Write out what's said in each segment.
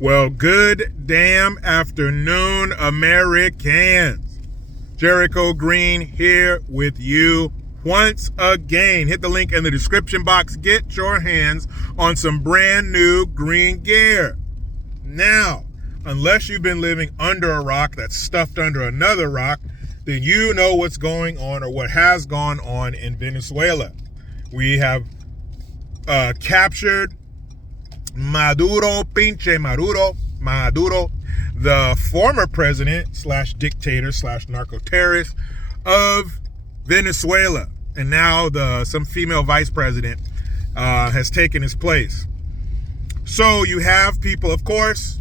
Well, good damn afternoon, Americans. Jericho Green here with you once again. Hit the link in the description box. Get your hands on some brand new green gear. Now, unless you've been living under a rock that's stuffed under another rock, then you know what's going on or what has gone on in Venezuela. We have captured Maduro, the former president slash dictator slash narco terrorist of Venezuela. And now some female vice president has taken his place. So you have people, of course,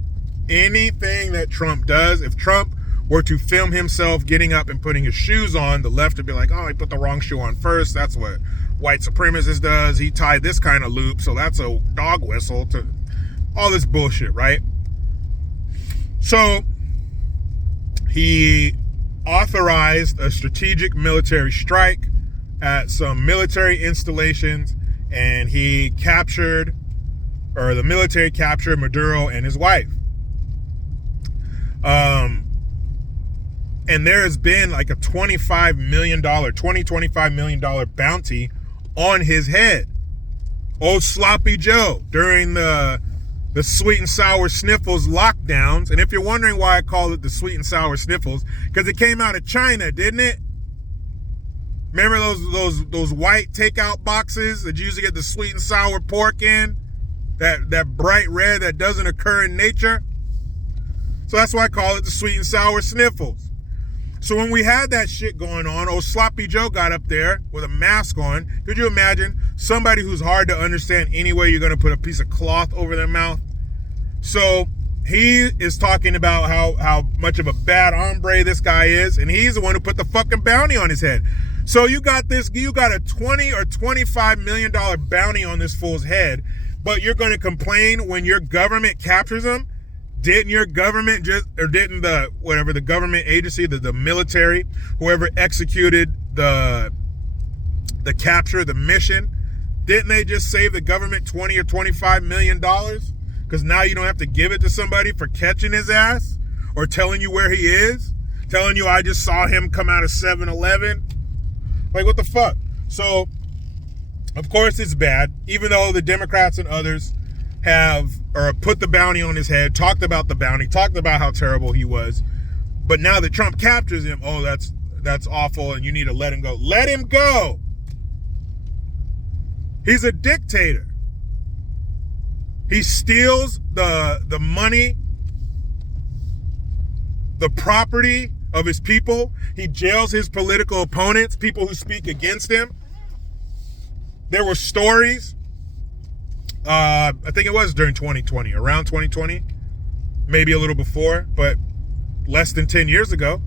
anything that Trump does, if Trump were to film himself getting up and putting his shoes on, the left would be like, oh, he put the wrong shoe on first. That's what white supremacist does. He tied this kind of loop, so that's a dog whistle to all this bullshit, right? So he authorized a strategic military strike at some military installations, and the military captured Maduro and his wife. And there has been like a $25 million bounty on his head. Old Sloppy Joe during the sweet and sour sniffles lockdowns. And if you're wondering why I call it the sweet and sour sniffles, because it came out of China, didn't it? Remember those white takeout boxes that you used to get the sweet and sour pork in? That bright red that doesn't occur in nature? So that's why I call it the sweet and sour sniffles. So when we had that shit going on, old Sloppy Joe got up there with a mask on. Could you imagine somebody who's hard to understand anyway? You're going to put a piece of cloth over their mouth. So he is talking about how much of a bad hombre this guy is, and he's the one who put the fucking bounty on his head. So you got a $20 or $25 million bounty on this fool's head, but you're going to complain when your government captures him? Didn't your government didn't the government agency, the military, whoever executed the capture, the mission, didn't they just save the government $20 or $25 million? Because now you don't have to give it to somebody for catching his ass or telling you where he is, telling you I just saw him come out of 7-Eleven. Like, what the fuck? So, of course it's bad, even though the Democrats and others put the bounty on his head, talked about the bounty, talked about how terrible he was. But now that Trump captures him, oh, that's awful, and you need to let him go. Let him go! He's a dictator. He steals the money, the property of his people. He jails his political opponents, people who speak against him. There were stories, I think it was during 2020, around 2020, maybe a little before, but less than 10 years ago,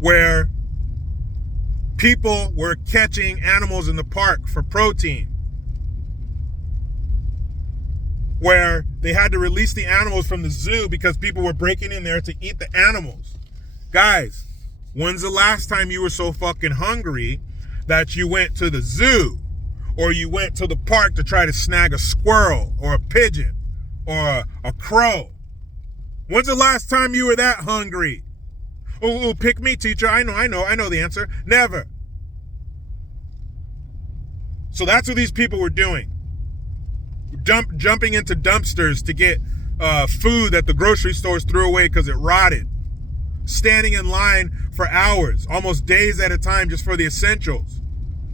where people were catching animals in the park for protein, where they had to release the animals from the zoo because people were breaking in there to eat the animals. Guys, when's the last time you were so fucking hungry that you went to the zoo or you went to the park to try to snag a squirrel or a pigeon or a crow? When's the last time you were that hungry? Oh, pick me, teacher. I know the answer. Never. So that's what these people were doing. Jumping into dumpsters to get food that the grocery stores threw away because it rotted. Standing in line for hours, almost days at a time, just for the essentials.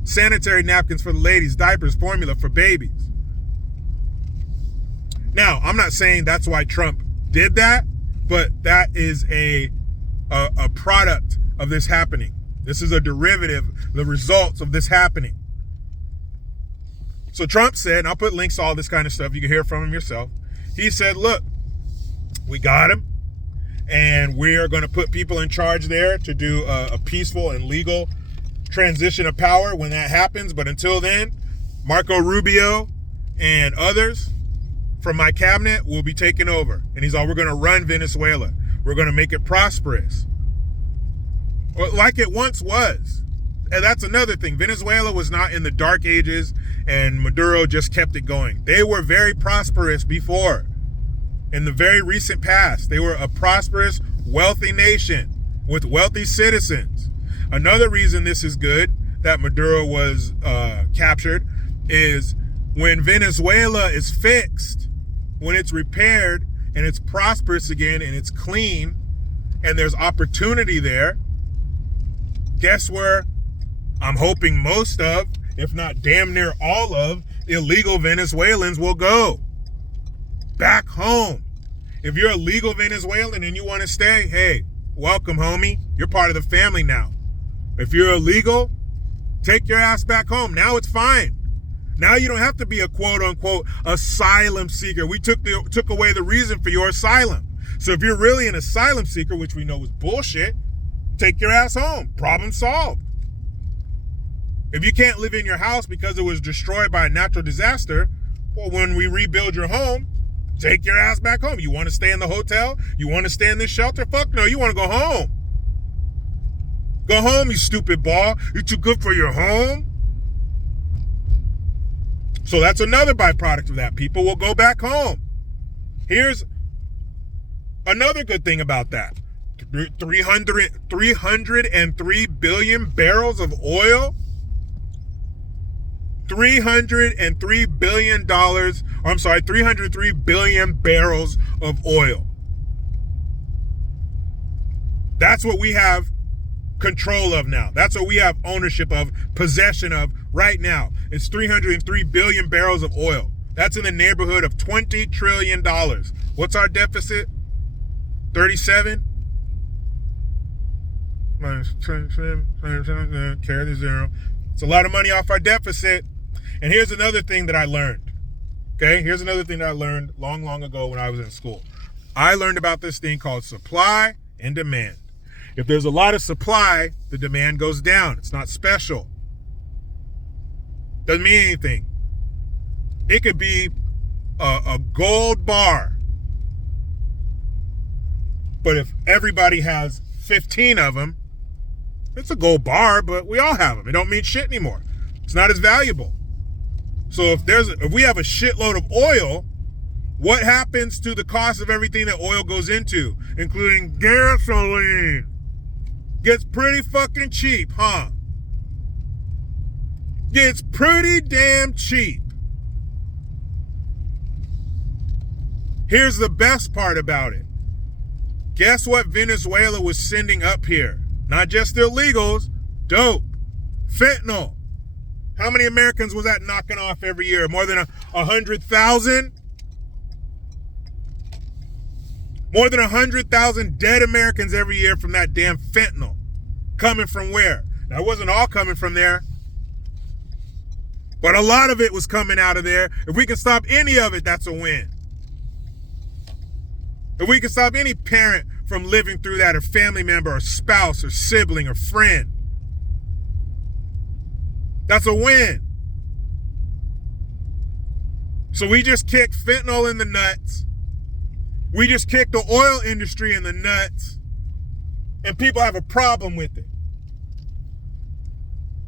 Sanitary napkins for the ladies, diapers, formula for babies. Now, I'm not saying that's why Trump did that, but that is a product of this happening. This is a derivative, the results of this happening. So Trump said, and I'll put links to all this kind of stuff, you can hear from him yourself. He said, look, we got him, and we are going to put people in charge there to do a peaceful and legal transition of power when that happens. But until then, Marco Rubio and others from my cabinet will be taking over. And he's all, we're going to run Venezuela. We're going to make it prosperous, like it once was. And that's another thing. Venezuela was not in the dark ages and Maduro just kept it going. They were very prosperous before. In the very recent past, they were a prosperous, wealthy nation with wealthy citizens. Another reason this is good, that Maduro was captured, is when Venezuela is fixed, when it's repaired and it's prosperous again and it's clean and there's opportunity there, guess where I'm hoping most of, if not damn near all of, illegal Venezuelans will go? Back home. If you're a legal Venezuelan and you want to stay, hey, welcome, homie. You're part of the family now. If you're illegal, take your ass back home. Now it's fine. Now you don't have to be a quote-unquote asylum seeker. We took away the reason for your asylum. So if you're really an asylum seeker, which we know is bullshit, take your ass home. Problem solved. If you can't live in your house because it was destroyed by a natural disaster, well, when we rebuild your home, take your ass back home. You want to stay in the hotel? You want to stay in this shelter? Fuck no, you want to go home. Go home, you stupid ball. You're too good for your home. So that's another byproduct of that. People will go back home. Here's another good thing about that. 303 billion barrels of oil. $303 billion, or I'm sorry, 303 billion barrels of oil. That's what we have control of now. That's what we have ownership of, possession of right now. It's 303 billion barrels of oil. That's in the neighborhood of $20 trillion. What's our deficit? 37? Minus 27, carry the zero. It's a lot of money off our deficit. And here's another thing that I learned. Okay, here's another thing that I learned long ago when I was in school. I learned about this thing called supply and demand. If there's a lot of supply, the demand goes down. It's not special. Doesn't mean anything. It could be a gold bar. But if everybody has 15 of them, it's a gold bar, but we all have them. It don't mean shit anymore. It's not as valuable. So if we have a shitload of oil, what happens to the cost of everything that oil goes into, including gasoline? Gets pretty fucking cheap, huh? Gets pretty damn cheap. Here's the best part about it. Guess what Venezuela was sending up here? Not just illegals, dope, fentanyl. How many Americans was that knocking off every year? More than 100,000? More than 100,000 dead Americans every year from that damn fentanyl. Coming from where? Now, it wasn't all coming from there, but a lot of it was coming out of there. If we can stop any of it, that's a win. If we can stop any parent from living through that, or family member, or spouse, or sibling, or friend, that's a win. So we just kicked fentanyl in the nuts. We just kicked the oil industry in the nuts. And people have a problem with it.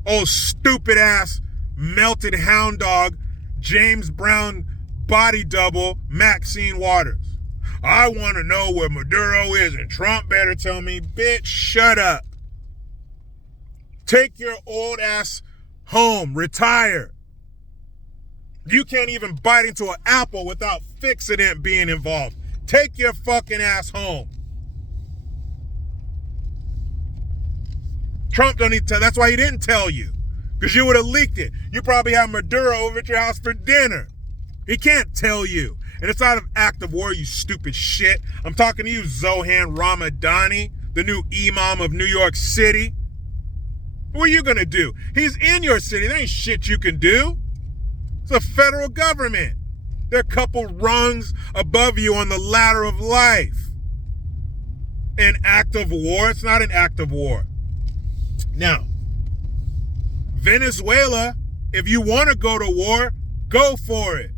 Oh, stupid ass, melted hound dog, James Brown body double, Maxine Waters. I want to know where Maduro is, and Trump better tell me. Bitch, shut up. Take your old ass home, retire. You can't even bite into an apple without fixident being involved. Take your fucking ass home. Trump don't need to tell. That's why he didn't tell you, because you would have leaked it. You probably have Maduro over at your house for dinner. He can't tell you. And it's not an act of war, you stupid shit. I'm talking to you, Zohan Ramadani, the new imam of New York City. What are you going to do? He's in your city. There ain't shit you can do. It's a federal government. They're a couple rungs above you on the ladder of life. An act of war? It's not an act of war. Now, Venezuela, if you want to go to war, go for it.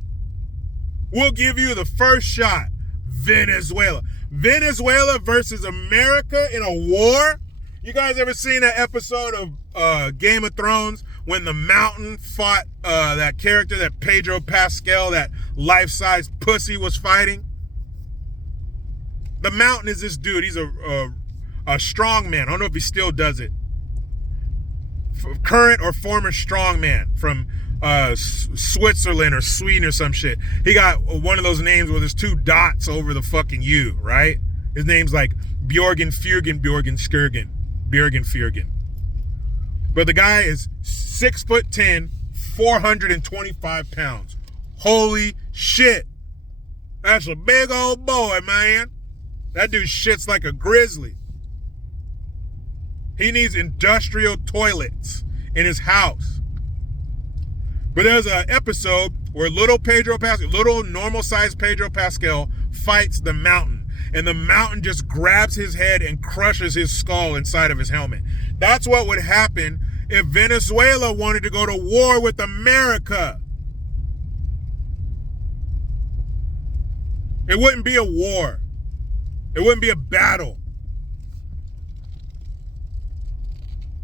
We'll give you the first shot. Venezuela. Venezuela versus America in a war? You guys ever seen that episode of Game of Thrones when the Mountain fought that character that Pedro Pascal, that life-size pussy, was fighting? The Mountain is this dude. He's a strong man. I don't know if he still does it. Current or former strong man from Switzerland or Sweden or some shit. He got one of those names where there's 2 dots over the fucking U, right? His name's like Bjorgen Skirgen. But the guy is 6'10", 425 pounds. Holy shit. That's a big old boy, man. That dude shits like a grizzly. He needs industrial toilets in his house. But there's an episode where little normal-sized Pedro Pascal fights the Mountain. And the Mountain just grabs his head and crushes his skull inside of his helmet. That's what would happen if Venezuela wanted to go to war with America. It wouldn't be a war. It wouldn't be a battle.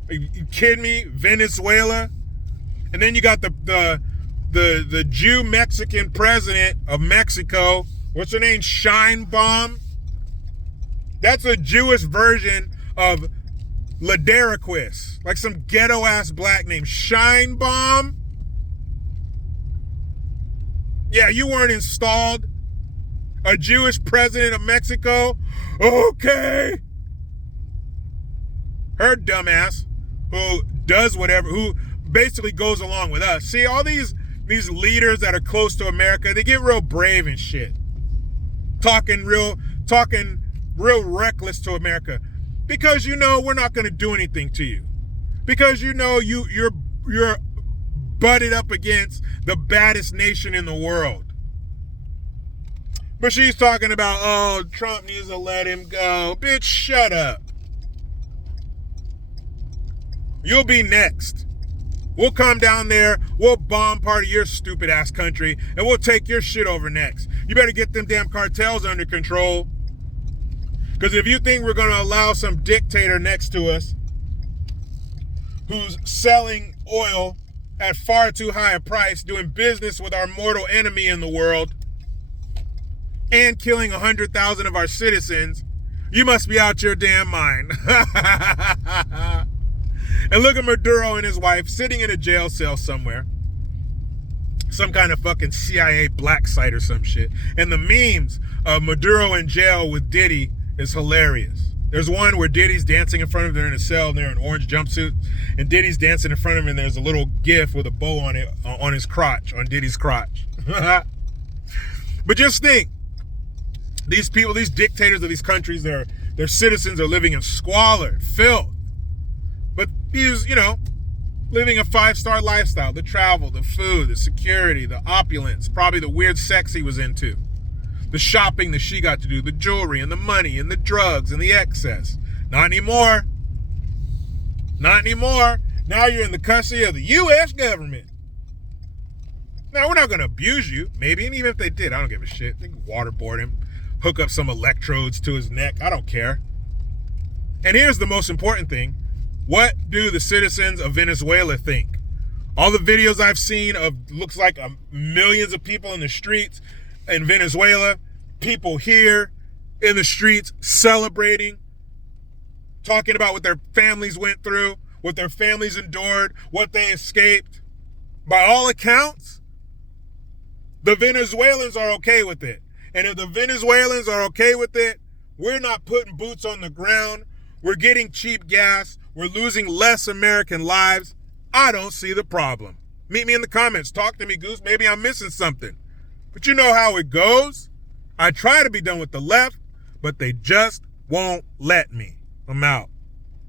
Are you kidding me? Venezuela? And then you got the Jew Mexican president of Mexico. What's her name? Shine Bomb? That's a Jewish version of Laderaquis. Like some ghetto ass black name. Shine Bomb? Yeah, you weren't installed. A Jewish president of Mexico? Okay. Her dumbass, who does whatever, who basically goes along with us. See, all these leaders that are close to America, they get real brave and shit. Talking real reckless to America. Because you know we're not going to do anything to you. Because you know you're butted up against the baddest nation in the world. But she's talking about, oh, Trump needs to let him go. Bitch, shut up. You'll be next. We'll come down there, we'll bomb part of your stupid ass country, and we'll take your shit over next. You better get them damn cartels under control. Because if you think we're going to allow some dictator next to us who's selling oil at far too high a price, doing business with our mortal enemy in the world, and killing 100,000 of our citizens, you must be out your damn mind. And look at Maduro and his wife sitting in a jail cell somewhere. Some kind of fucking CIA black site or some shit. And the memes of Maduro in jail with Diddy is hilarious. There's one where Diddy's dancing in front of her in a cell and they're in an orange jumpsuit. And Diddy's dancing in front of him and there's a little gif with a bow on it, on his crotch, on Diddy's crotch. But just think, these people, these dictators of these countries, their citizens are living in squalor, filth. But he's, living a 5-star lifestyle. The travel, the food, the security, the opulence, probably the weird sex he was into. The shopping that she got to do, the jewelry and the money and the drugs and the excess. Not anymore. Not anymore. Now you're in the custody of the U.S. government. Now, we're not going to abuse you, maybe. And even if they did, I don't give a shit. They can waterboard him, hook up some electrodes to his neck. I don't care. And here's the most important thing. What do the citizens of Venezuela think? All the videos I've seen of looks like millions of people in the streets in Venezuela, people here in the streets celebrating, talking about what their families went through, what their families endured, what they escaped. By all accounts, the Venezuelans are okay with it. And if the Venezuelans are okay with it, we're not putting boots on the ground. We're getting cheap gas. We're losing less American lives. I don't see the problem. Meet me in the comments. Talk to me, Goose. Maybe I'm missing something. But you know how it goes. I try to be done with the left, but they just won't let me. I'm out.